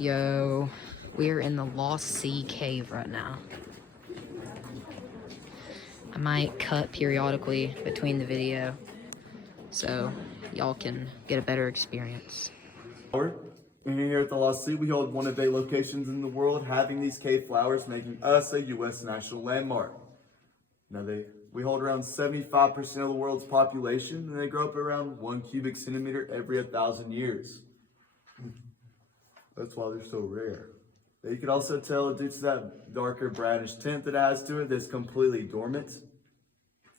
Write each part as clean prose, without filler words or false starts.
Yo, we're in the Lost Sea Cave right now. I might cut periodically between the video so y'all can get a better experience. And here at the Lost Sea, we hold one of 8 locations in the world having these cave flowers, making us a U.S. national landmark. Now we hold around 75% of the world's population, and they grow up around 1 cubic centimeter every 1,000 years. That's why they're so rare. Now you can also tell due to that darker brownish tint that it has to it, that's completely dormant.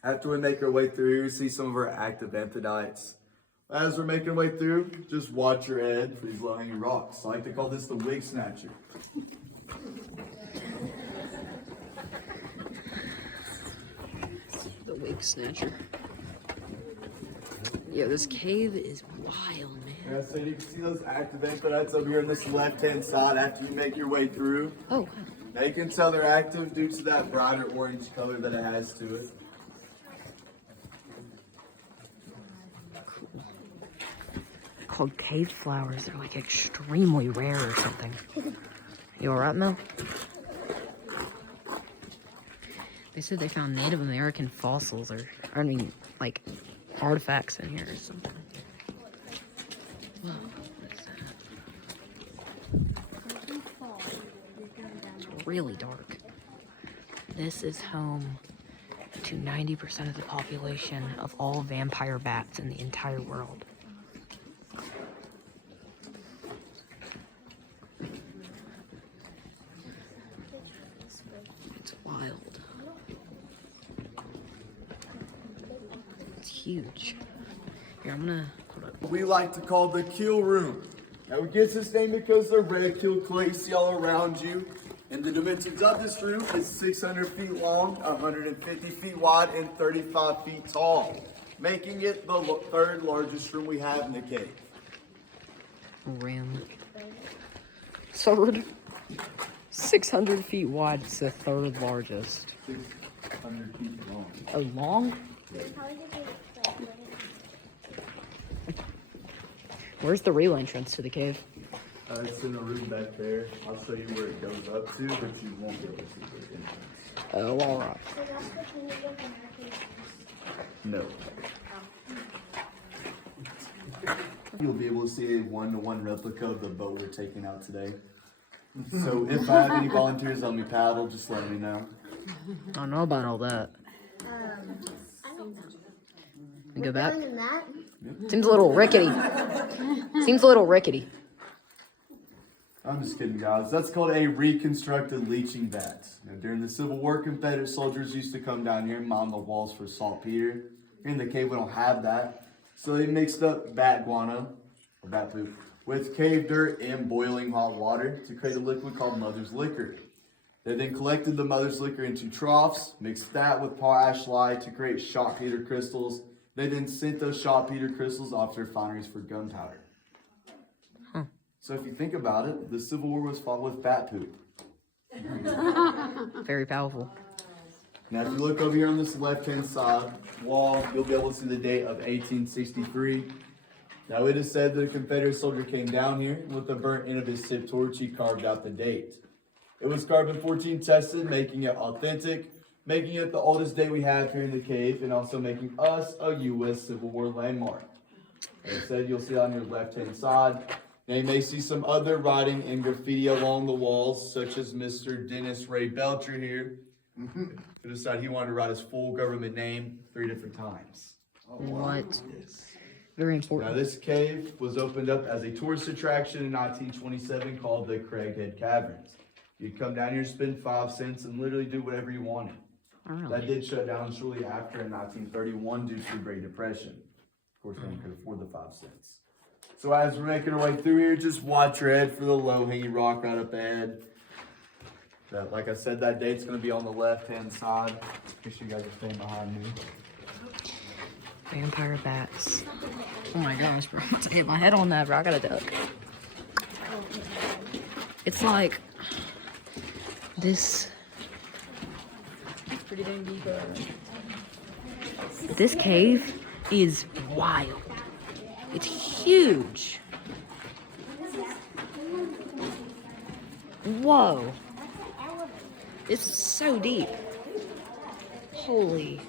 After we make our way through here, you see some of our active amphidites. As we're making our way through, just watch your head for these low-hanging rocks. I like to call this the wig snatcher. The wig snatcher. Yo, this cave is wild, man. Yeah, so you can see those active amphidites over here on this left-hand side after you make your way through. Oh, wow. Now you can tell they're active due to that brighter orange color that it has to it. Called cave flowers. They're like extremely rare or something. You alright, Mel? They said they found Native American fossils or I mean, like artifacts in here or something. Whoa, what is that? It's really dark. This is home to 90% of the population of all vampire bats in the entire world. It's wild. It's huge. Here, I'm gonna hold up. We like to call the kill room. Now it gets its name because the red kill clay you see all around you. And the dimensions of this room is 600 feet long, 150 feet wide, and 35 feet tall, making it the 3rd largest room we have in the cave. Rim. 3rd. 600 feet wide. It's the 3rd largest. 600 feet long. Oh, long? Where's the real entrance to the cave? It's in the room back there. I'll show you where it goes up to, but you won't be able to see the entrance. Oh, alright. No. You'll be able to see a 1-to-1 replica of the boat we're taking out today. So if I have any volunteers on me paddle, just let me know. I don't know about all that. I don't know. And go back. Other than that, Seems a little rickety. Seems a little rickety. I'm just kidding, guys. That's called a reconstructed leaching vat. Now, during the Civil War, Confederate soldiers used to come down here and mine the walls for saltpeter. Here in the cave, we don't have that. So they mixed up bat guano, or bat poop, with cave dirt and boiling hot water to create a liquid called mother's liquor. They then collected the mother's liquor into troughs, mixed that with potash lye to create saltpeter crystals. They then sent those saltpeter crystals off to refineries for gunpowder. So if you think about it, the Civil War was fought with bat poop. Very powerful. Now if you look over here on this left-hand side wall, you'll be able to see the date of 1863. Now it is said that a Confederate soldier came down here, and with the burnt end of his tip torch, he carved out the date. It was carbon-14 tested, making it authentic, making it the oldest date we have here in the cave, and also making us a U.S. Civil War landmark. As I said, you'll see on your left-hand side. Now you may see some other writing and graffiti along the walls, such as Mr. Dennis Ray Belcher here, who decided he wanted to write his full government name 3 different times. What? Yes. Very Now important. this cave was opened up as a tourist attraction in 1927 called the Craighead Caverns. You'd come down here, spend 5 cents, and literally do whatever you wanted. That Really? did shut down shortly after in 1931 due to the Great Depression. Of course, no one could afford the 5 cents. So as we're making our way through here, just watch your head for the low-hanging rock right up ahead. That, like I said, that date's going to be on the left-hand side. Make sure you guys are staying behind me. Vampire bats. Oh my gosh, bro. To hit my head on that, bro. I gotta duck. It's like this. pretty dang deep. This cave is wild. It's huge. Whoa. It's so deep. Holy.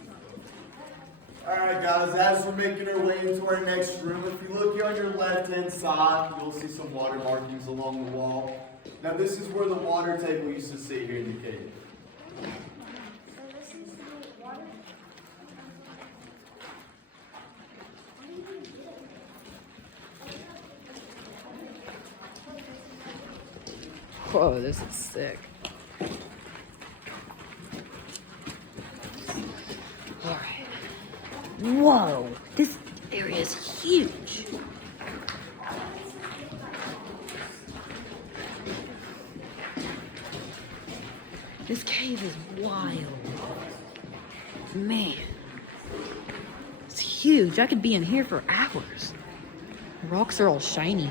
Alright guys, as we're making our way into our next room, if you look here on your left-hand side, you'll see some water markings along the wall. Now this is where the water table used to sit here in the cave. So this is the water. Whoa, this is sick. Alright. Whoa, this area is huge. This cave is wild. Man. It's huge. I could be in here for hours. The rocks are all shiny.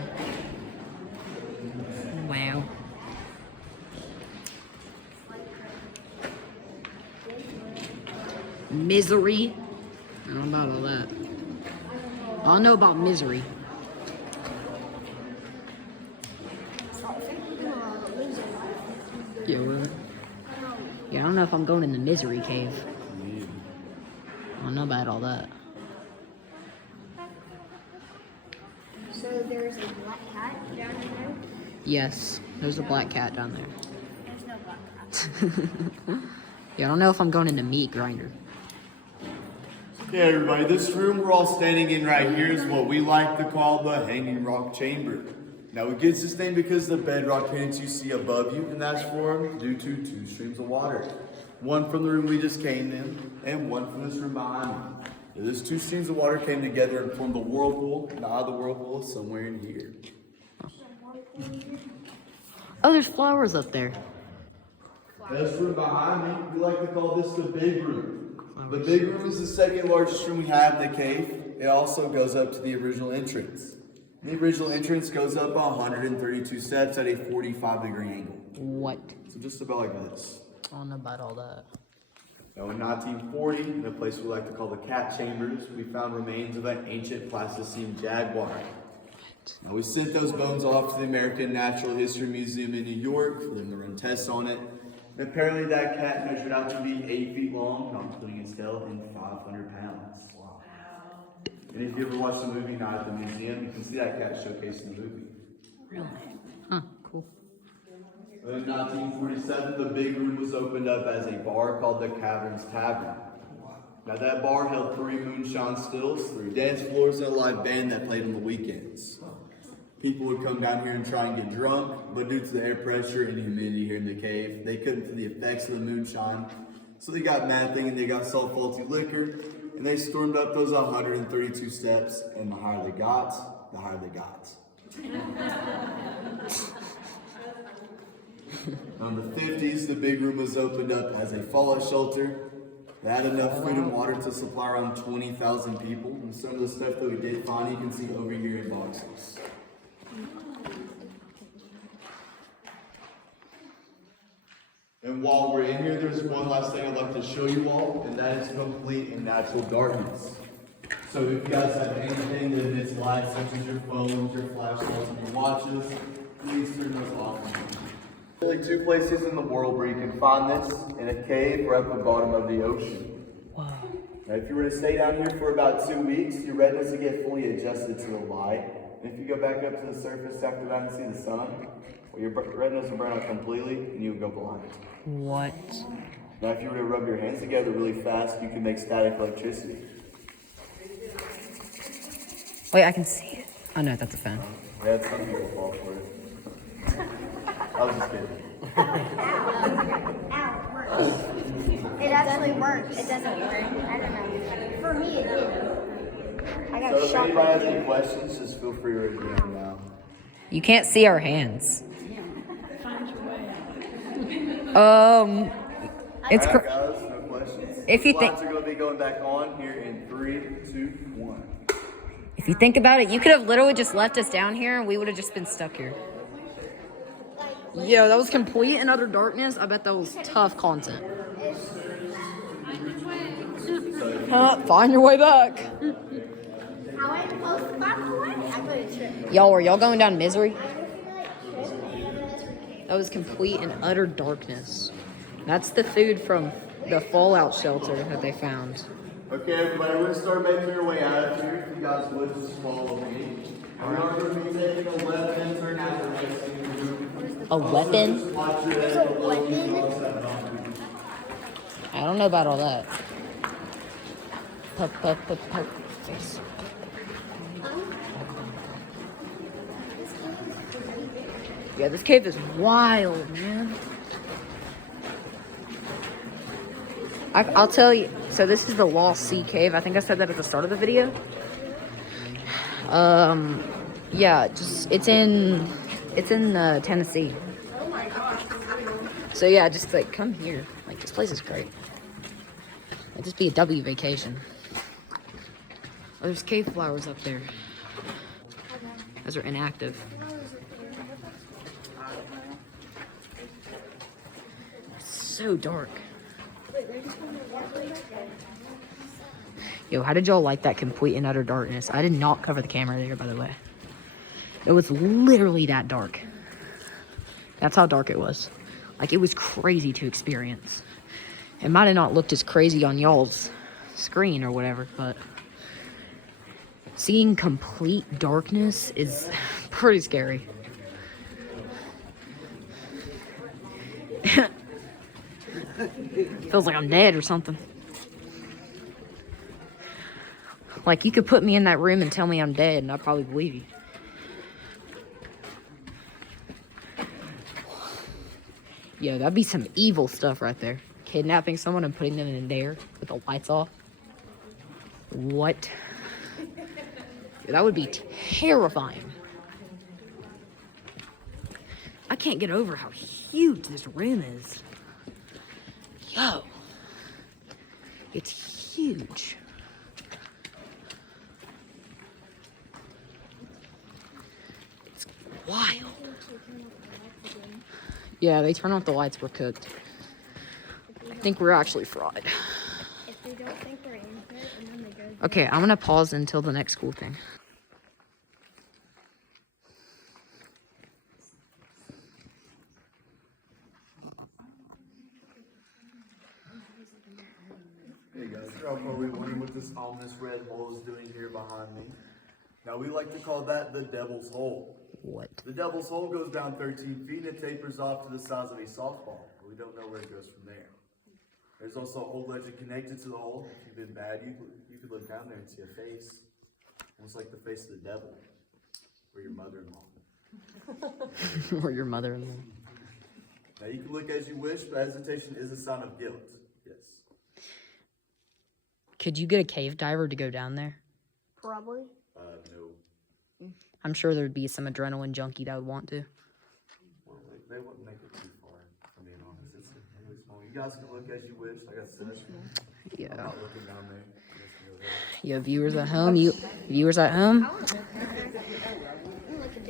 Wow. Misery. I don't know about all that. I don't know about misery. Yeah, what? Yeah, I don't know if I'm going in the misery cave. I don't know about all that. So there's a black cat down in there. Yes, there's a black cat down there. There's no black cat. Yeah, I don't know if I'm going in the meat grinder. Yeah, everybody, this room we're all standing in right here is what we like to call the Hanging Rock Chamber. Now, it gets this name because the bedrock pendants you see above you, and that's formed due to two streams of water. One from the room we just came in, and one from this room behind me. Now, those two streams of water came together and formed the whirlpool, and the whirlpool is somewhere in here. Oh, there's flowers up there. This room behind me, we like to call this the big room. The big room is the second largest room we have in the cave. It also goes up to the original entrance. The original entrance goes up 132 steps at a 45-degree angle. What? So just about like this. I don't know about all that. Now in 1940, in a place we like to call the Cat Chambers, we found remains of an ancient Pleistocene jaguar. Now we sent those bones off to the American Natural History Museum in New York for them to run tests on it. And apparently that cat measured out to be 8 feet long, not including its tail, and 500 pounds. Wow. And if you ever watch the movie Night at the Museum, you can see that cat showcased in the movie. Really? Huh, cool. In 1947, the big room was opened up as a bar called the Caverns Tavern. Now that bar held 3 moonshine stills, 3 dance floors, and a live band that played on the weekends. People would come down here and try and get drunk, but due to the air pressure and humidity here in the cave, they couldn't feel the effects of the moonshine. So they got mad thinking they got sold faulty liquor, and they stormed up those 132 steps, and the higher they got, the higher they got. In the 50s, the big room was opened up as a fallout shelter. They had enough food and water to supply around 20,000 people, and some of the stuff that we did find you can see over here in boxes. And while we're in here, there's one last thing I'd like to show you all, and that is complete and natural darkness. So if you guys have anything that emits light, such as your phones, your flashlights, and your watches, please turn those off. There are only 2 places in the world where you can find this, in a cave or at the bottom of the ocean. Wow. Now if you were to stay down here for about 2 weeks, your retinas would get fully adjusted to the light. And if you go back up to the surface after that and see the sun, well, your retinas will burn out completely and you would go blind. What? Now if you were to rub your hands together really fast, you can make static electricity. Wait, I can see it. Oh no, that's a fan. We had some people fall for it. I was just kidding. Ow, it works. It actually works. It doesn't work. I don't know. For me, it did. I got So if shocked. anybody has any questions, just feel free to raise your hand now. You can't see our hands. It's Alright, guys, no questions. If you The think- lights are going to be going back on here in 3, 2, 1. If you think about it, you could have literally just left us down here and we would have just been stuck here. Yo, that was complete and utter darkness. I bet that was tough content. Find your way back. How am I supposed to find the way? I'm going to trip. Y'all, were y'all going down misery? That was complete and utter darkness. That's the food from the fallout shelter that they found. Okay, everybody, we're gonna start making our way out of here. If you guys would just follow me. We are gonna be taking a left and turn out the right thing. A weapon? Watch your head. a weapon? I don't know about all that. Poke face. Yeah, this cave is wild, man. I'll tell you. So this is the Lost Sea Cave. I think I said that at the start of the video. Yeah, it's in Tennessee. So yeah, just like come here. Like this place is great. It'd just be a W vacation. Oh, there's cave flowers up there. Those are inactive. It's so dark. Yo, how did y'all like that complete and utter darkness? I did not cover the camera there, by the way. It was literally that dark. That's how dark it was. Like, it was crazy to experience. It might have not looked as crazy on y'all's screen or whatever, but seeing complete darkness is pretty scary. Feels like I'm dead or something. Like, you could put me in that room and tell me I'm dead, and I'd probably believe you. Yo, that'd be some evil stuff right there. Kidnapping someone and putting them in there with the lights off. What? Yo, that would be terrifying. I can't get over how huge this room is. Yo. It's huge. It's wild. Yeah, they turn off the lights, we're cooked. I think we're actually fried. If they don't think we're in here, and then they go. Okay, I'm gonna pause until the next school thing. Hey guys, you're all probably wondering what this ominous red hole is doing here behind me. Now we like to call that the Devil's Hole. What? The Devil's Hole goes down 13 feet and it tapers off to the size of a softball. We don't know where it goes from there. There's also a old legend connected to the hole. If you've been bad, you could look down there and see a face. Almost like the face of the devil. Or your mother-in-law. Or your mother-in-law. Now you can look as you wish, but hesitation is a sign of guilt. Yes. Could you get a cave diver to go down there? Probably. No. I'm sure there'd be some adrenaline junkie that would want to. Well, they wouldn't make it too far, if I'm being honest. It's really small. You guys can look as you wish, like I said. I'm Yeah. not looking down there. Yo, viewers at home,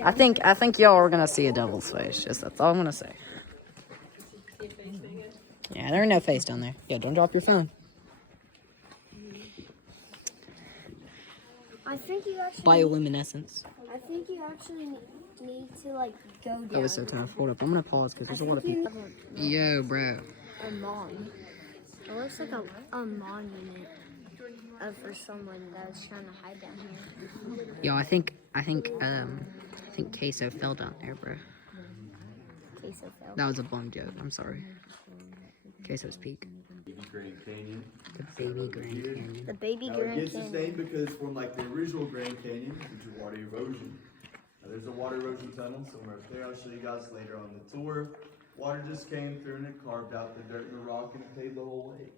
I think y'all are gonna see a devil's face. Just that's all I'm gonna say. Yeah, there ain't no face down there. Yeah, don't drop your phone. I think you actually. Bioluminescence. I think you actually need to like go down. That was so tough. Hold up, I'm gonna pause because there's a lot of people. Yo, bro. A mon. It looks like a monument for someone that was trying to hide down here. Yo, I think Queso fell down there, bro. Queso fell. That was a bum joke. I'm sorry. Queso's peak. Baby Grand Canyon. The baby Grand Canyon. The baby Now, it Grand gets its Canyon. name because from like the original Grand Canyon due to water erosion. Now, there's a water erosion tunnel somewhere up there. I'll show you guys later on the tour. Water just came through and it carved out the dirt and the rock and it paved the whole way.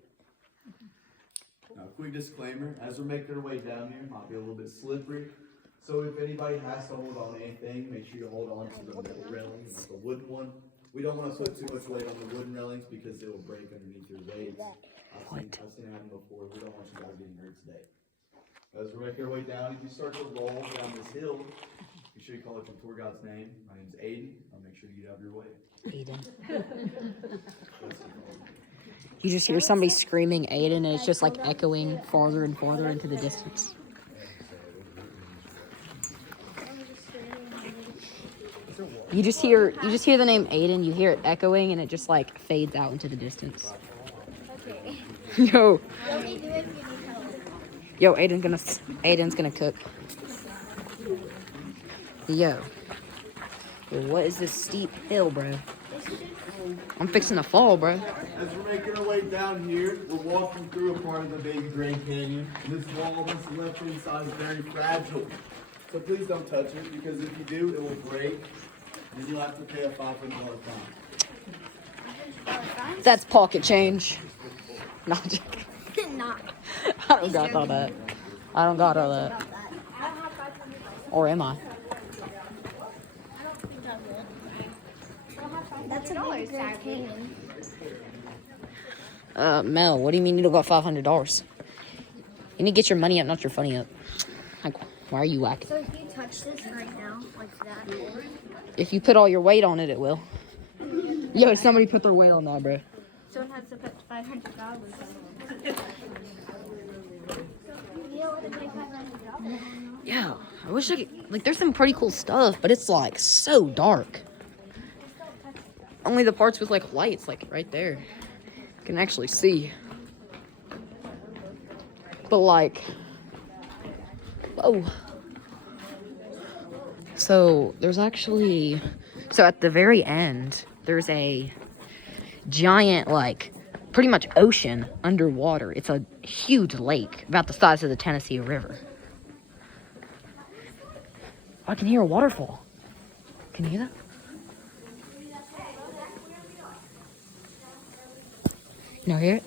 Now, quick disclaimer, as we're making our way down here, it might be a little bit slippery. So if anybody has to hold on to anything, make sure you hold on to the metal railing, like a wooden one. We don't want to put too much weight on the wooden railings because it will break underneath your weights. I've seen it happen before. We don't want you guys getting hurt today. As we make our way down, if you start to roll down this hill, make sure you call out your tour guide's name. My name's Aiden. I'll make sure you get out of your way. Aiden. You just hear somebody screaming Aiden, and it's just like echoing farther and farther into the distance. You just hear the name Aiden. You hear it echoing, and it just like fades out into the distance. Okay. Yo, Let me do it if you need help. yo, Aiden's gonna cook. Yo, what is this steep hill, bro? I'm fixing to fall, bro. As we're making our way down here, we're walking through a part of the big Grand Canyon. This wall on this left-hand side is very fragile. So please don't touch it, because if you do, it will break. And you'll have to pay a $500 fine. That's pocket change. No, I'm joking. Not. I don't got all that. I don't got all that. Or am I? That's a big Grand Canyon. Mel, what do you mean you don't got $500? You need to get your money up, not your funny up. Like, why are you whacking? So if you touch this right now, like that, If you put all your weight on it, it will. Yo, somebody put their weight on that, bro. someone has to put $500 on it. Yeah, I wish I could. Like, there's some pretty cool stuff, but it's like so dark. Only the parts with like lights, like right there, you can actually see. But like, oh. So there's actually, so at the very end, there's a giant, like, pretty much ocean underwater. It's a huge lake, about the size of the Tennessee River. I can hear a waterfall. Can you hear that? No, hear it?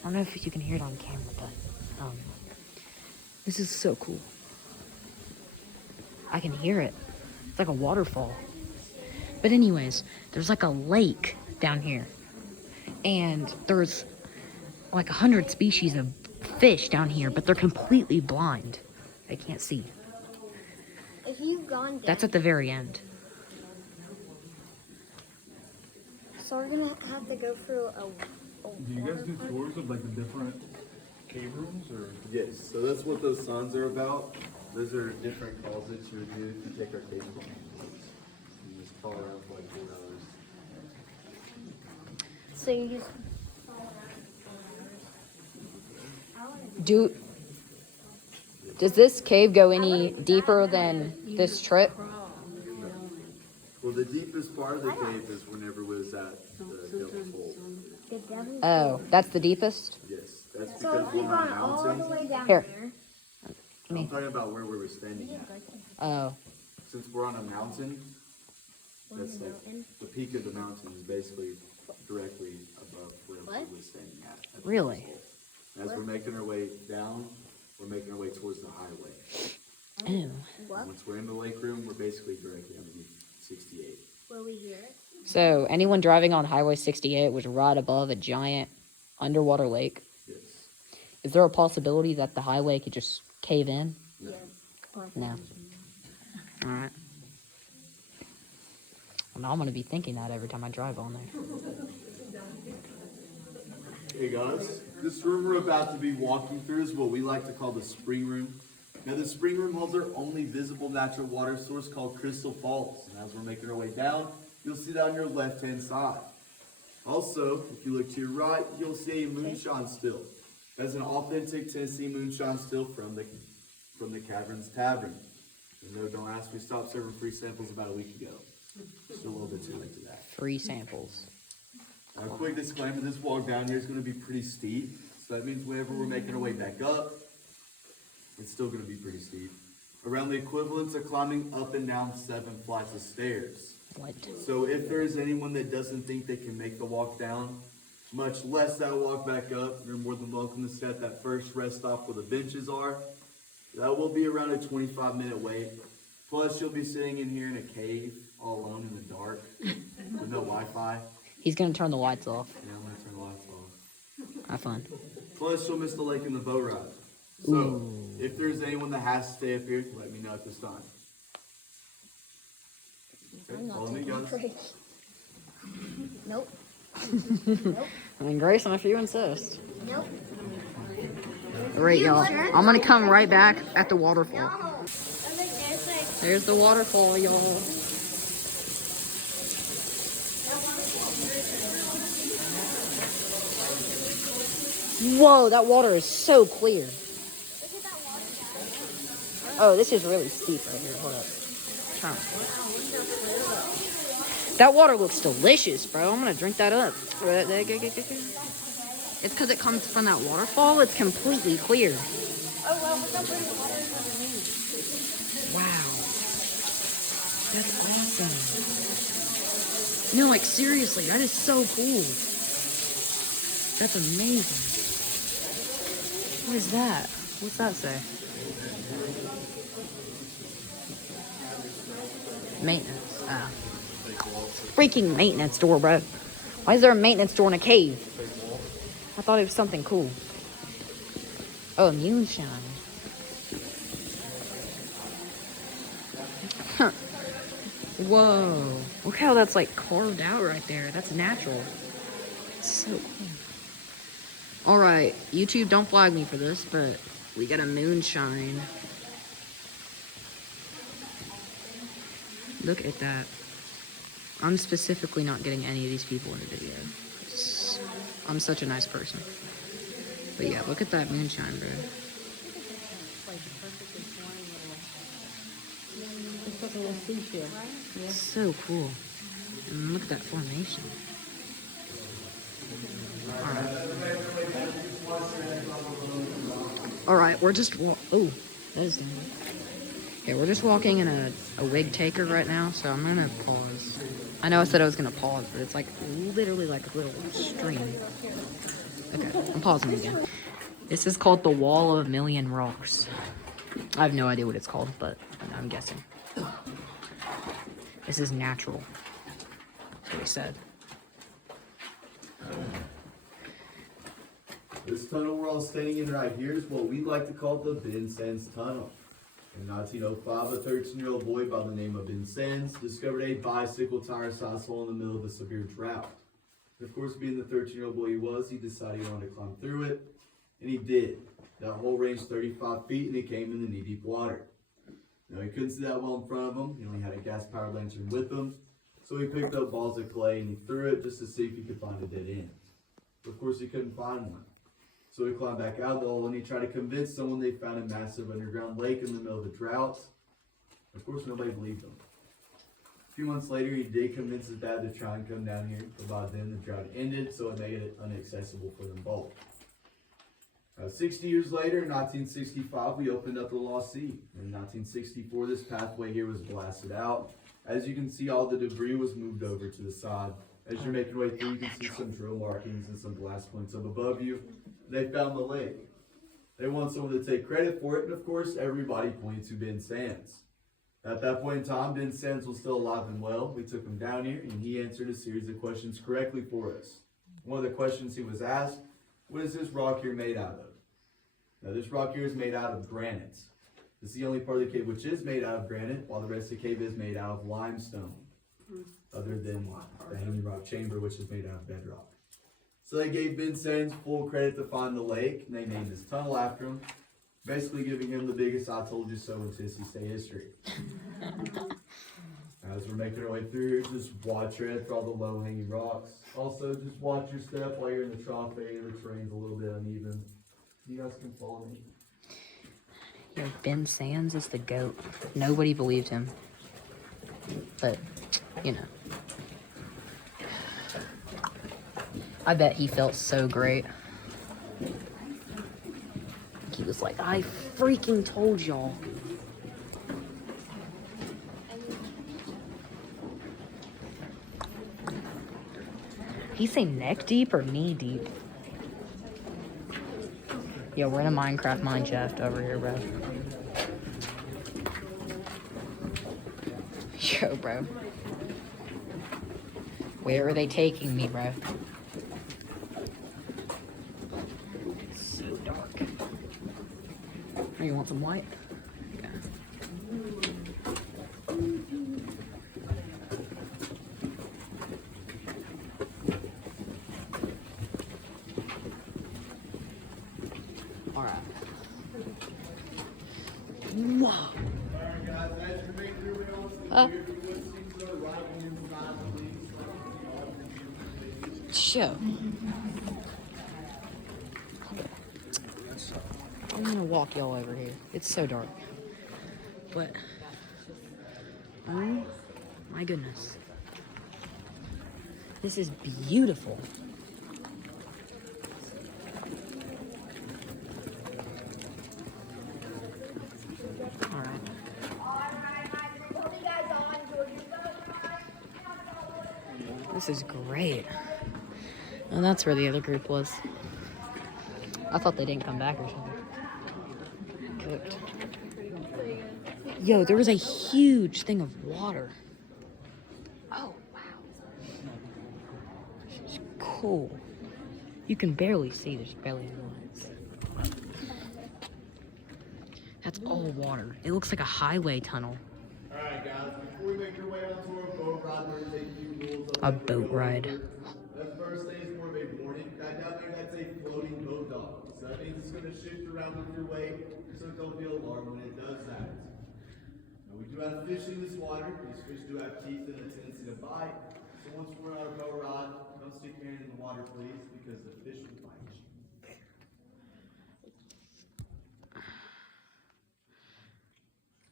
I don't know if you can hear it on camera, but this is so cool. I can hear it. It's like a waterfall. But anyways, there's like a lake down here. And there's like 100 species of fish down here, but they're completely blind. They can't see. If you've gone down, That's at the very end. so we're gonna have to go through a Do you guys do tours of like the different cave rooms or? Yes, so that's what those signs are about. Those are different closets you would do if you take our case. You just call around for like $4. So you just Does this cave go any deeper than this trip? Well, the deepest part of the cave is whenever it was at the Devil's Hole. the devil. Oh, that's the deepest? Yes, that's So because if we're we've on a gone all the mountain. way down Here. there, I'm talking about where we were standing at. Oh, Since we're on a mountain, that's like, the peak of the mountain is basically directly above where What? we were standing at the Really? Devil's Hole. As we're making our way down, we're making our way towards the highway. ew. what? Once we're in the lake room, we're basically directly underneath 68. Will we hear it? So anyone driving on Highway 68 was right above a giant underwater lake. Yes. Is there a possibility that the highway could just cave in? Yes. No. All right. Well, now I'm gonna be thinking that every time I drive on there. Hey guys, this room we're about to be walking through is what we like to call the spring room. Now the spring room holds our only visible natural water source called Crystal Falls. And as we're making our way down, you'll see that on your left-hand side. Also, if you look to your right, you'll see a moonshine still. That's an authentic Tennessee moonshine still from the Caverns Tavern. And no, don't ask, we stopped serving free samples about a week ago. Still a little bit too late to that. Free samples. Now, a quick disclaimer, this walk down here is going to be pretty steep. So that means whenever we're making our way back up, it's still going to be pretty steep. Around the equivalent of climbing up and down 7 flights of stairs. What? So if there is anyone that doesn't think they can make the walk down, much less that walk back up, you're more than welcome to set that first rest stop where the benches are. That will be around a 25-minute wait. Plus, you'll be sitting in here in a cave all alone in the dark with no Wi-Fi. He's gonna turn the lights off. Yeah, I'm going to turn the lights off. Have fun. Plus, you'll miss the lake and the boat ride. So, if there's anyone that has to stay up here, let me know at this time. Okay, follow me, guys. Nope. I mean, Grayson, if you insist. Nope. Great, y'all. I'm gonna come right back at the waterfall. I think there's like There's the waterfall, y'all. Whoa, that water is so clear. Oh, this is really steep right here. Hold up. That water looks delicious, bro. I'm gonna drink that up. It's because it comes from that waterfall. It's completely clear. Oh, well, look how pretty the water is underneath. Wow. That's awesome. No, like seriously, that is so cool. That's amazing. What is that? What's that say? Maintenance. Ah. Freaking maintenance door, bro. Why is there a maintenance door in a cave? I thought it was something cool. Oh, a moonshine. Huh. Whoa. Look how that's like carved out right there. That's natural. It's so cool. Alright, YouTube, don't flag me for this, but we got a moonshine. Look at that. I'm specifically not getting any of these people in the video. I'm such a nice person. But yeah, look at that moonshine, bro. It's so cool. And look at that formation. Alright, we're just oh, that is down. Okay, we're just walking in a wig taker right now, so I'm gonna pause. I know I said I was gonna pause, but it's like literally like a little stream. Okay, I'm pausing again. This is called the Wall of a Million Rocks. I have no idea what it's called, but I'm guessing. This is natural. That's what he said. This tunnel we're all standing in right here is what we like to call the Ben Sands Tunnel. In 1905, a 13-year-old boy by the name of Ben Sands discovered a bicycle tire-sized hole in the middle of a severe drought. Of course, being the 13-year-old boy he was, he decided he wanted to climb through it, and he did. That hole ranged 35 feet, and he came in the knee-deep water. Now, he couldn't see that well in front of him. He only had a gas-powered lantern with him, so he picked up balls of clay, and he threw it just to see if he could find a dead end. Of course, he couldn't find one. So he climbed back out of the hole, and he tried to convince someone they found a massive underground lake in the middle of the drought. Of course, nobody believed him. A few months later, he did convince his dad to try and come down here, but by then the drought ended, so it made it inaccessible for them both. 60 years later, in 1965, we opened up the Lost Sea. In 1964, this pathway here was blasted out. As you can see, all the debris was moved over to the side. As you're making your way through, you can see some drill markings and some glass points up above you. They found the lake. They want someone to take credit for it, and of course, everybody pointed to Ben Sands. At that point in time, Ben Sands was still alive and well. We took him down here, and he answered a series of questions correctly for us. One of the questions he was asked, what is this rock here made out of? Now, this rock here is made out of granite. This is the only part of the cave which is made out of granite, while the rest of the cave is made out of limestone, other than the Hanging Rock Chamber, which is made out of bedrock. So they gave Ben Sands full credit to find the lake, and they named this tunnel after him, basically giving him the biggest I told you so in Tennessee State history. As we're making our way through here, just watch your head for all the low-hanging rocks. Also, just watch your step while you're in the trough area. The terrain's a little bit uneven. You guys can follow me. Yo, Ben Sands is the GOAT. Nobody believed him. But, you know. I bet he felt so great. He was like, I freaking told y'all. He say neck deep or knee deep? Yo, we're in a Minecraft mine shaft over here, bro. Yo, bro. Where are they taking me, bro? It's so dark. Oh, you want some light? Yeah. Alright. Whoa. Alright guys, as you're making Show. I'm gonna walk y'all over here. It's so dark. But, oh my goodness. This is beautiful. Alright. This is great. And that's where the other group was. I thought they didn't come back or something. Cooked. Yo, there was a huge thing of water. Oh, wow. This is cool. You can barely see, there's barely any lights. That's all water. It looks like a highway tunnel. Alright guys, before we make our way onto our boat ride, we're gonna take a few rules. A boat ride. The first thing is more of a warning. That down there, that's a floating boat dock. So that means it's gonna shift around with your weight, so don't be alarmed when it does that. Now we do have fish in this water. These fish do have teeth and a tendency to bite. So once we're on our boat ride, don't stick your hand in the water, please, because the fish will bite you.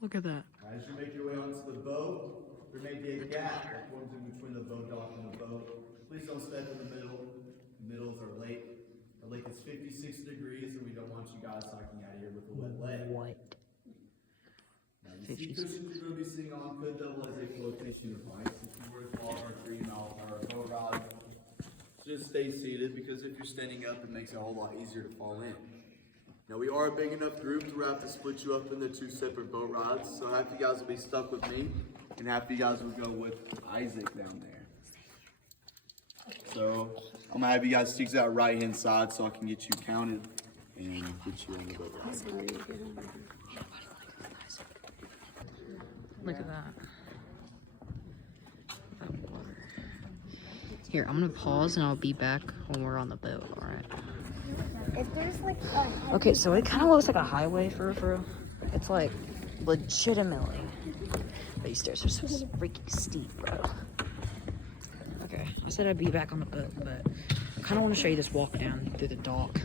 Look at that. As you make your way onto the boat, there may be a gap that forms in between the boat dock and the boat. Please don't step in the middle. The middle is our lake. Our lake is 56 degrees, and we don't want you guys hiking out of here with a wet leg. What? Now, the sea cushions you're going to be sitting on could double as a flotation device. If you were to fall on our 3-mile-per-hour boat ride, just stay seated, because if you're standing up, it makes it a whole lot easier to fall in. Now, we are a big enough group to have to split you up into 2 separate boat rides, so half you guys will be stuck with me, and half you guys will go with Isaac down there. So, I'm going to have you guys stick to that right-hand side so I can get you counted and get you on the boat ride. Look at that. That water. Here, I'm gonna pause and I'll be back when we're on the boat, alright? If there's like a Okay, so it kind of looks like a highway for real. It's like legitimately. These stairs are so freaking steep, bro. Okay, I said I'd be back on the boat, but I kind of want to show you this walk down through the dock.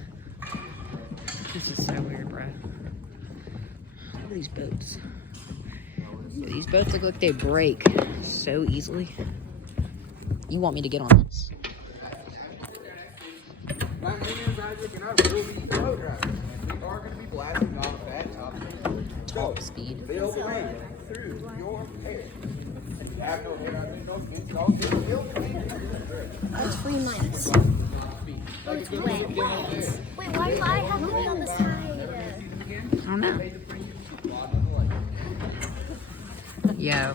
This is so weird, bro. Look at these boats. Yeah, these boats look like they break so easily. You want me to get on this? My name is Isaac, and I will be the boat driver. We are going to be blasting off that Top speed. Feel the wind through your hair. If you have no hair, I mean no skin, so I'll get a feel the wind through your hair. it's 3 miles. Oh, it's wet. Wait, why do I have to be on the side? I don't know. Yo,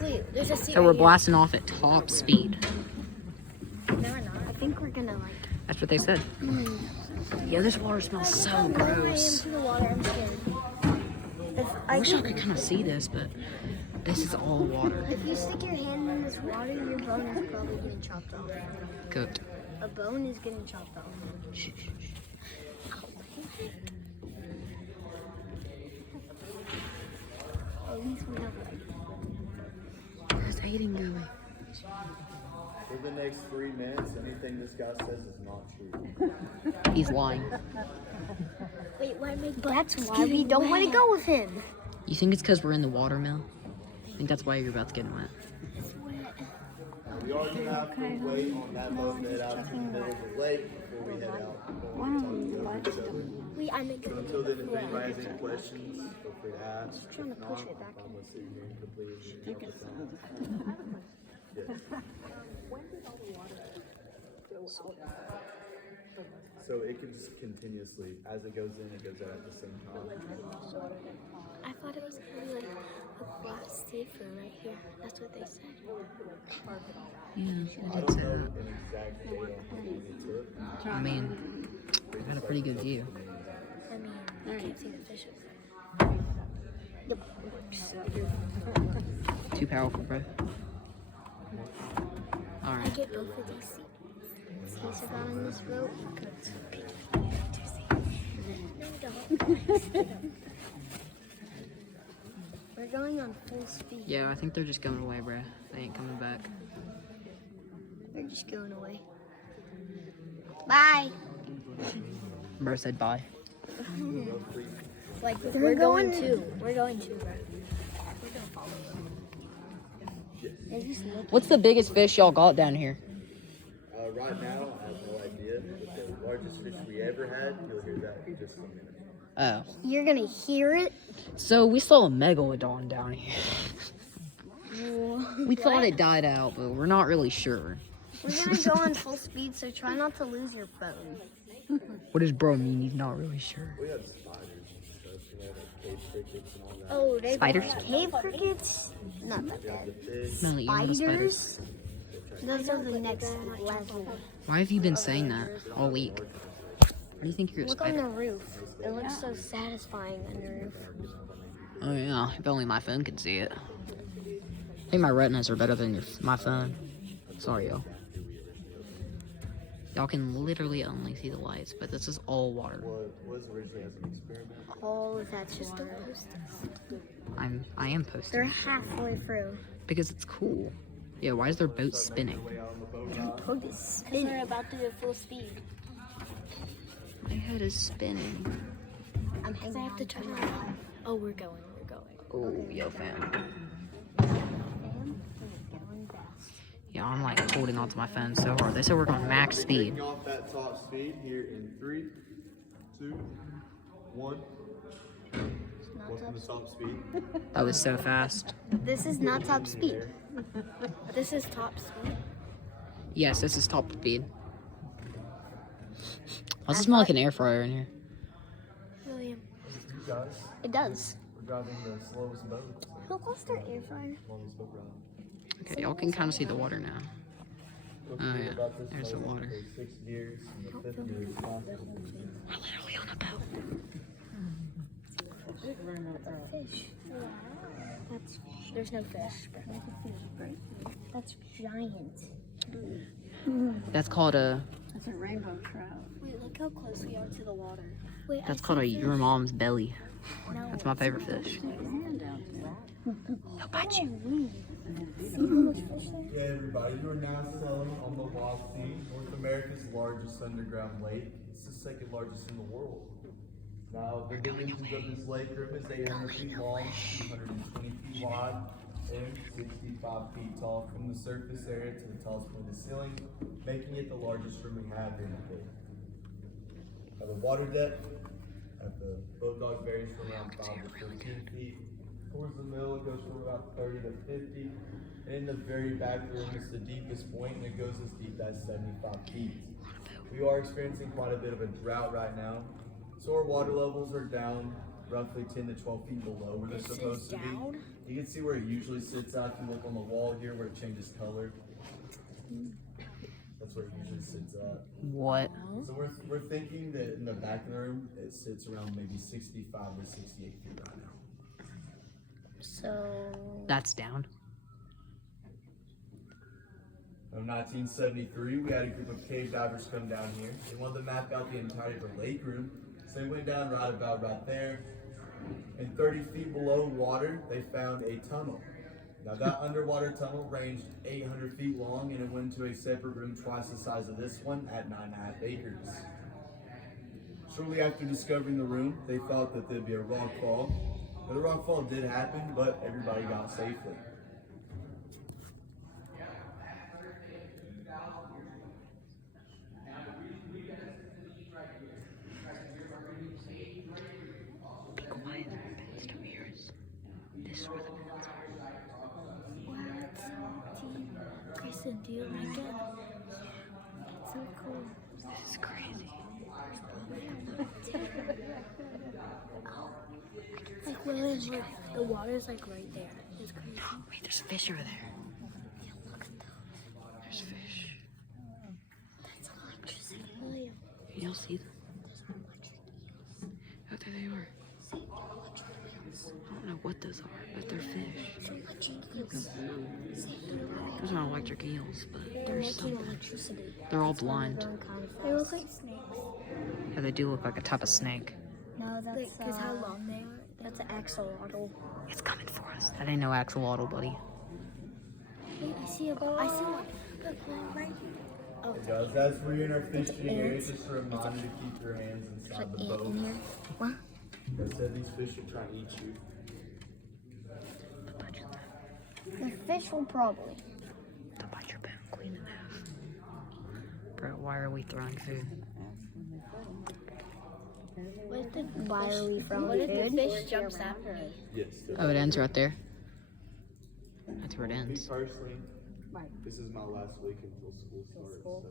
Wait, there's a seat. so we're right here. blasting off at top speed. No, we're not. I think we're gonna like. That's what they said. Yeah, this water smells so I'm going gross. into the water. I'm scared. If I wish I could kind of see this, but this is all water. If you stick your hand in this water, your bone is probably getting chopped off. Cooked. A bone is getting chopped off. Shh, shh, shh. At least we have like. Where's Aiden going? For the next 3 minutes, anything this guy says is not true. He's lying. Wait, why make? That's why we don't want to go with him. You think it's because we're in the water mill? I think that's why you're about to get wet. We are going to have to wait on that boat to head out to the middle of the lake before we head out. Wait, I make. So until then, if anybody has any questions, feel free to ask. Trying to If push not, it back I'm going to sit here and complete it. So it can just continuously, as it goes in, it goes out at the same time. I thought it was gonna be like a glass safer right here. That's what they said. Yeah, I don't know an exact date on how long it took. I mean, I got a pretty good view. I mean, you can't see the fishes. Too powerful, bro. I Alright. get both of these seats I got on this boat. No, don't. We're going on full speed. Yeah, I think they're just going away, bruh. They ain't coming back. They're just going away. Bye. Bro said bye. Like we're going too. We're going too, bro. We're gonna follow them. They just look. What's the biggest fish y'all got down here? Right now, I have no idea. But the largest fish we ever had, you'll hear that in just a minute. Oh. You're gonna hear it. So we saw a megalodon down here. We thought it died out, but we're not really sure. We're gonna go on full speed, so try not to lose your phone. What does bro mean? He's not really sure. We have spiders and stuff, like cave crickets and all that. Oh, they Spiders? Cave crickets? Not that bad. Fish. No, you know the spiders. Spiders? Those are the next level. Why have you been saying that all week? Why do you think you're a Look on spider? the roof. It looks so satisfying on the roof. Oh yeah, if only my phone could see it. I think my retinas are better than my phone. Sorry, y'all. Y'all can literally only see the lights, but this is all water. What was originally as an experiment. All of that's water. I am posting They're halfway through. because it's cool. Yeah, why is their boat spinning? Way out on the boat dock. Boat is spinning. We're about to do full speed. My head is spinning. I have to turn it off. Oh, we're going. Oh, yo, fam. Yeah, I'm like holding onto my phone so hard. They said we're going max speed. Taking off that top speed here in 3, 2, 1. Welcome to top speed. That was so fast. This is not top speed. This is top speed. Yes, this is top speed. Why does it smell like an air fryer in here? William. You guys, It does. we're driving the slowest boat. Who lost their air fryer? Longest boat ride. Okay, y'all can kind of see the water now. What's Oh, cool yeah. about this There's the boat is water. There's 6 gears, and the 5th gear is constantly moving. We're literally on a boat. Fish. That's there's no fish. That's giant. That's called a. That's a rainbow trout. Wait, look how close we are to the water. Wait, That's called a your mom's belly. No. That's my favorite fish. They'll bite you. Yeah, everybody, you are now sailing on the Wapiti, North America's largest underground lake. It's the 2nd largest in the world. Now, the dimensions of this lake room is 800 feet long, 220 feet wide, and 65 feet tall from the surface area to the tallest point of the ceiling, making it the largest room we have in the lake. Now, the water depth at the boat dock varies from around 5 to 14 feet. Towards the middle, it goes from about 30 to 50. And in the very back room is the deepest point, and it goes as deep as 75 feet. We are experiencing quite a bit of a drought right now, so our water levels are down roughly 10 to 12 feet below where they're supposed to be. You can see where it usually sits at. If you look on the wall here where it changes color, that's where it usually sits at. What? So we're thinking that in the back of the room, it sits around maybe 65 or 68 feet right now. So That's down. In 1973, we had a group of cave divers come down here. They wanted to map out the entirety of the lake room, so they went down right there. And 30 feet below water, they found a tunnel. Now that underwater tunnel ranged 800 feet long, and it went into a separate room twice the size of this one at 9.5 acres. Shortly after discovering the room, they thought that there'd be a rock fall. But a rock fall did happen, but everybody got safely. Be quiet. It's no ears. This is where the birds are. what? Kristen, do you like it? It's so cool. This is crazy. Like William, look, the water's like right there. It's crazy. Wait, there's fish over there. Look at those. There's fish. That's electricity. William, Can y'all see them? there's electric eels. Oh, there they are. See, they're electric eels. I don't know what those are, but they're fish. They're electric eels. See, Those aren't electric eels, but they're there's making something. electricity. They're all blind. They look like snakes. Yeah, they do look like a type of snake. No, that's Because how long they are. That's an axolotl. It's coming for us. I didn't know axolotl, buddy. Hey, I see a boat. I see one. Look, one right here. Oh, Hey guys, that's where you're in our fish feeding area. Just a reminder to keep your hands inside the ant boat. in here. What? Like I said, these fish are trying to eat you. The fish will probably. Don't bite your bone, clean it out. Bro, why are we throwing food? Why are we from What if the food? fish jumps after us? Yes. Oh, it ends right there. That's where it Me ends. personally, this is my last week until school starts, so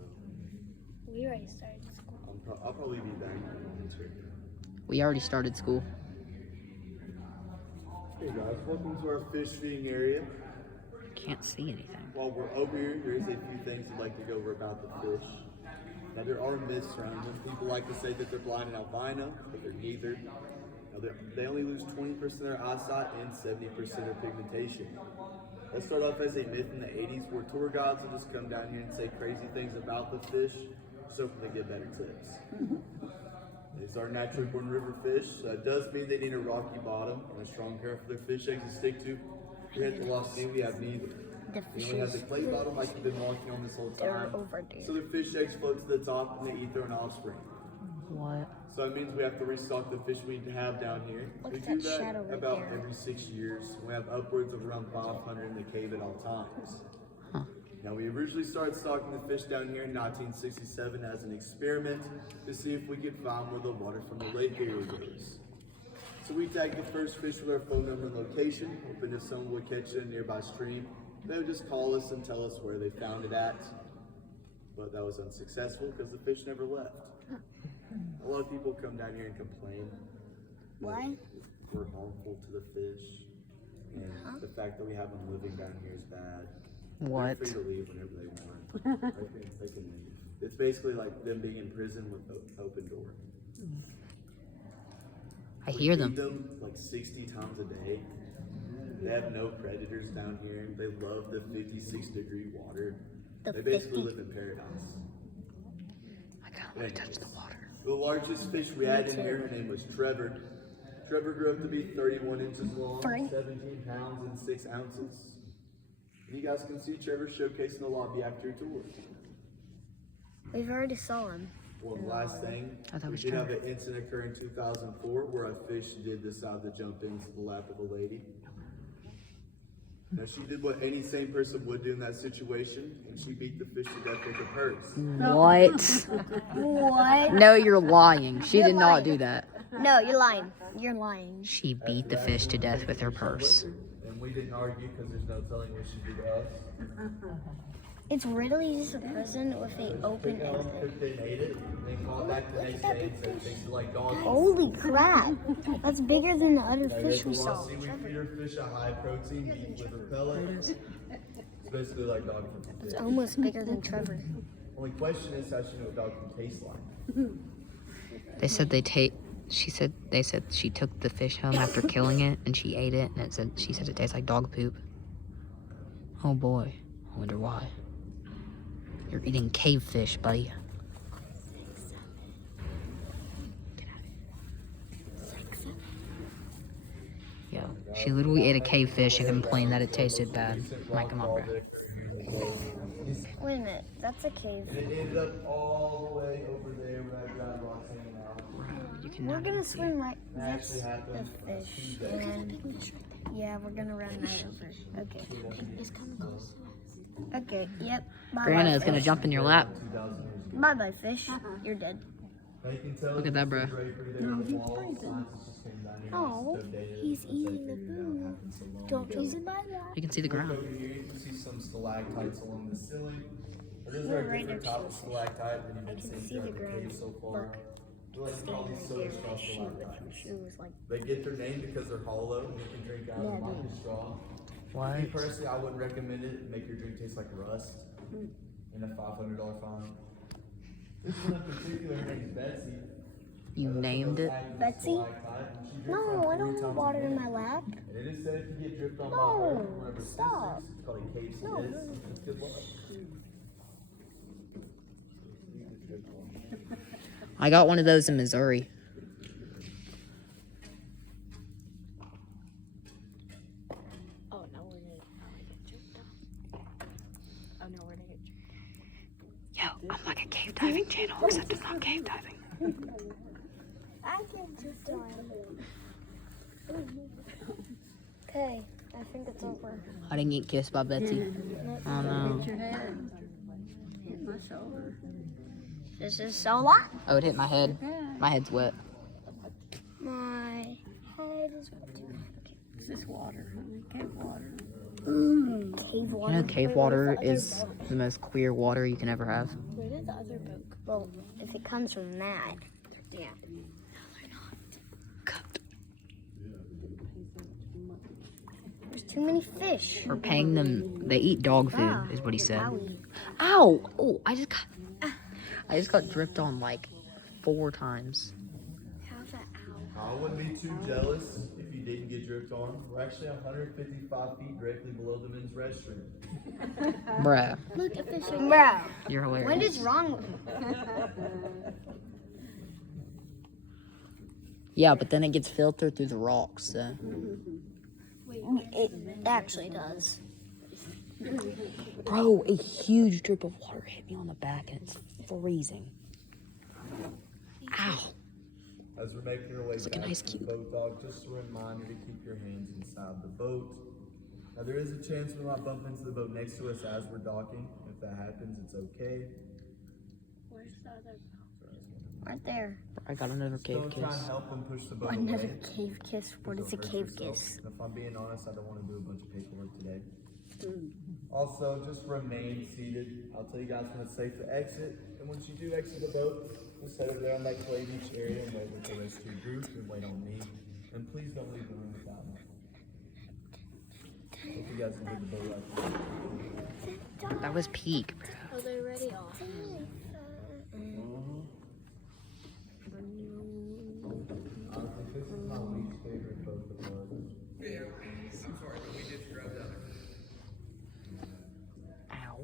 We already started school. I'll probably be back in winter. We already started school. Hey guys, welcome to our fish feeding area. Can't see anything. While we're over here, there's a few things we'd like to go over about the fish. Now there are myths around them. People like to say that they're blind and albino, but they're neither. Now they only lose 20% of their eyesight and 70% of pigmentation. That started off as a myth in the 80s where tour guides would just come down here and say crazy things about the fish so they get better tips. These are naturally born river fish. It does mean they need a rocky bottom and a strong current for their fish eggs to stick to. Here at the Lost Sea, we have neither. The We only have the fishes, clay bottom like you've been walking on this whole they're time. over there. So the fish eggs float to the top and they eat their own offspring. What? So that means we have to restock the fish we have down here. Look We at do that that shadow right about there. every 6 years. We have upwards of around 500 in the cave at all times. Huh. Now we originally started stocking the fish down here in 1967 as an experiment to see if we could find where the water from the lake area goes. So we tagged the first fish with our phone number and location, hoping if someone would catch it in a nearby stream, they would just call us and tell us where they found it at. But that was unsuccessful because the fish never left. A lot of people come down here and complain. Why? We're harmful to the fish, and the fact that we have them living down here is bad. What? They're free to leave whenever they want. They can leave. It's basically like them being in prison with open door. I We hear feed them. them like 60 times a day. They have no predators down here. They love the 56-degree water. The They basically 50. live in paradise. I kind of want to touch the water. The largest fish we had in here, her name was Trevor. Trevor grew up to be 31 inches long, 17 pounds, and 6 ounces. And you guys can see Trevor showcased in the lobby after your tour. We've already saw him. Well, the last thing, I thought it we was did have Trevor. an incident occur in 2004 where a fish did decide to jump into the lap of a lady. Now, she did what any sane person would do in that situation, and she beat the fish to death with a purse. What? What? No, you're lying. She did not do that. No, you're lying. You're lying. She beat the fish to death with her purse. And we didn't argue because there's no telling what she did to us. It's literally just a prison with an open They exit. cooked it and ate it, and then called back the next day and said things like dogs. Holy crap! That's bigger than the other Now, fish at we the saw. Lost Sea, we feed our fish a high protein beef liver pellet. It's basically like dog food. It's almost bigger than Trevor. Only question is how she know what dog food tastes like. They said they said she took the fish home after killing it and she ate it and she said it tastes like dog poop. Oh boy. I wonder why. You're eating cave fish, buddy. Yo, she literally ate a cave fish and complained that it tasted bad. Mike, come on, bro. Wait a minute, that's a cave. And it ended up all the way over there where that giant rock's hanging out. You We're cannot gonna even see. swim right. That That's actually happened. the fish. And yeah, we're gonna run right over. Okay. It's coming close. Okay. Yep. Bye Grandma bye is gonna fish. jump in your lap. 2,000 years ago. Bye bye fish. You're dead. Now you can tell Look at that, there's bro. drapery there on the wall. Scientists just came down here and Oh, just updated it he's because they eating the figured out food. what happened so long Don't ago. use it by that. You can see the Look ground. over here, you can see some stalactites along the ceiling. Those We're are right different next to types of stalactite than you've been can seeing see the throughout the ground. cave so far. Look. We like to call these soda straw Shoe with your stalactites. shoes like. They get their name because they're hollow and you can drink out of them like a straw. What? Me personally, I wouldn't recommend it. Make your drink taste like rust. And a $500 fine. This one in particular, her name is Betsy. You named it? Betsy? No, I don't want water in my lap. And it is said if you get dripped on by No, her or her stop. sisters, it's called a cave No. sniz. Good luck. I got one of those in Missouri. Oh no, where did it? Yo, I'm like a cave diving channel, except I'm not cave diving. I can just join. Okay, I think it's over. I didn't get kissed by Betsy. Oh no. Hit your head. Hit my shoulder. This is so long. Oh, it hit my head. My head's wet. My head is This is water, honey. Cave water. cave water. You know, cave water is the most clear water you can ever have. Where did the other boat go? Well, if it comes from that, yeah. There's too many fish. We're paying them. They eat dog food, Ah, is what he said. Owie. Ow! Oh, I just got dripped on like 4 times. How's that ow? I wouldn't be too jealous if you didn't get dripped on. We're actually 155 feet directly below the men's restroom. Bruh, Look at fish. Bro, you're hilarious. what is wrong with you? Yeah, but then it gets filtered through the rocks, so. It actually does. Bro, a huge drip of water hit me on the back and it's freezing. Ow. As we're making our way like back an ice to the cube. boat dock, just a reminder to keep your hands inside the boat. Now there is a chance we might bump into the boat next to us as we're docking. If that happens, it's okay. Where's the other? Right there. I got another cave Don't try kiss. and help them push the boat Another away. cave kiss. What is a cave kiss? If I'm being honest, I don't want to do a bunch of paperwork today. Also, just remain seated. I'll tell you guys when it's safe to exit. And once you do exit the boat, just head over there on that clay beach area and wait with the rest of your group and wait on me. And please don't leave the room without me. Hope you guys enjoyed the boat ride. That was peak, bro. Oh, they're already off. Honestly, this is my least favorite boat to boat. Ow.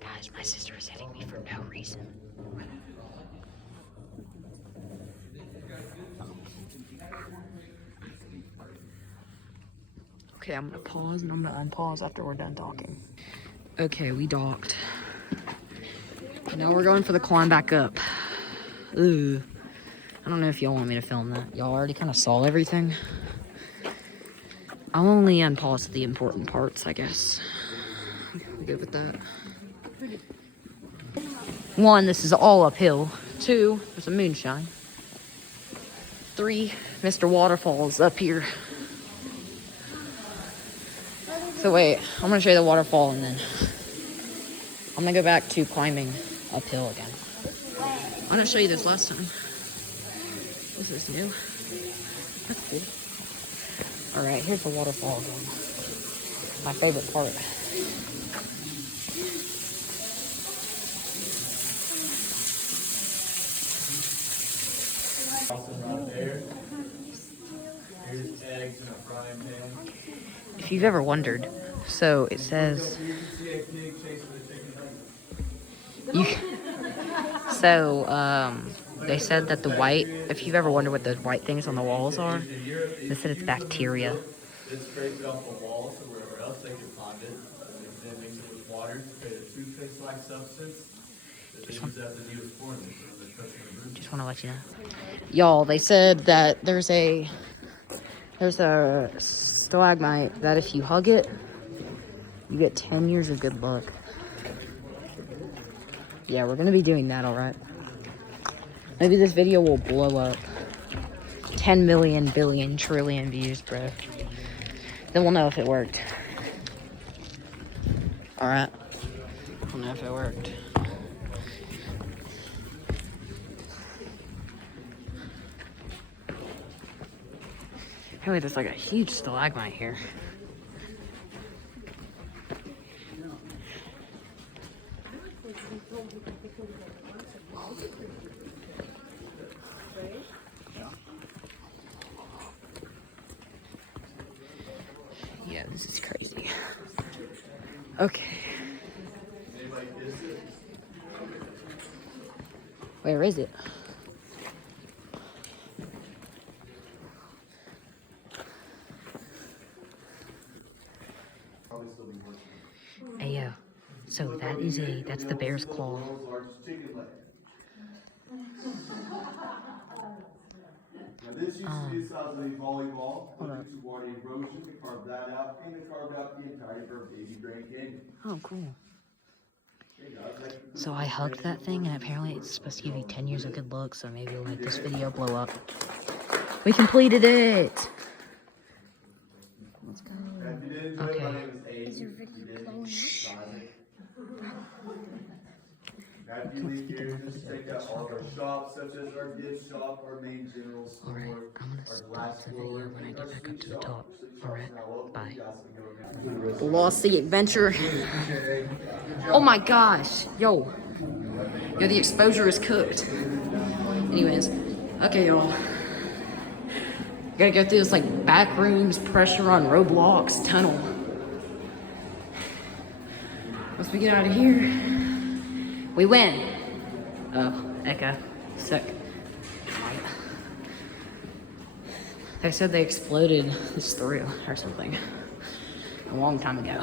Guys, my sister is hitting me for no reason. Okay, I'm gonna pause and I'm gonna unpause after we're done talking. Okay, we docked. Now we're going for the climb back up. Ooh. I don't know if y'all want me to film that. Y'all already kind of saw everything. I'll only unpause the important parts, I guess. I'm good with that. 1, this is all uphill. 2, there's a moonshine. 3, Mr. Waterfall's up here. So wait, I'm gonna show you the waterfall and then I'm gonna go back to climbing uphill again. I didn't show you this last time. This is new. That's cool. Alright, here's the waterfall again. My favorite part. Right there. Here's eggs in a frying pan. If you've ever wondered, so it says You can see a pig chasing a chicken leg. they said that the white, if you've ever wondered what those white things on the walls are, they said it's bacteria. Then scrape it off the walls or wherever else they can find it. And then mix it with water to create a toothpaste-like substance that they use as the newest form of the customer group. Just want to let you know. Y'all, they said that there's a stalagmite that if you hug it, you get 10 years of good luck. Yeah, we're gonna be doing that, alright? Maybe this video will blow up. 10 million, billion, trillion views, bro. Then we'll know if it worked. Alright? We'll know if it worked. Really, there's like a huge stalagmite here. Yeah, this is crazy. Okay. Where is it? Hey, yo. So that's the bear's claw. World's largest chicken leg. Now this used to be the size of a volleyball, but due to water erosion, they carved that out, and they carved out the entire of Baby Grand Canyon. Oh, cool. Hey guys, like- So I hugged that thing, and apparently it's supposed to give you 10 years of good luck, so maybe we'll make this video blow up. We completed it! Let's go. If you didn't enjoy it, Okay. my name is Aiden. If you didn't, Isaac. After you leave here, just check out all of our shops, such as our gift shop, our main general store, Alright, I'm gonna our stop glass the video blower, when I and get our back up sweet to the shop. top. Sweet shop's Alright, now open. bye. You guys can go now. Lost the adventure. Oh my gosh. Yo, the exposure is cooked. Anyways, okay, y'all. Gotta go through this like back rooms, pressure on Roblox tunnel. Once we get out of here, we win. Oh, echo. Sick. They said they exploded this through or something a long time ago.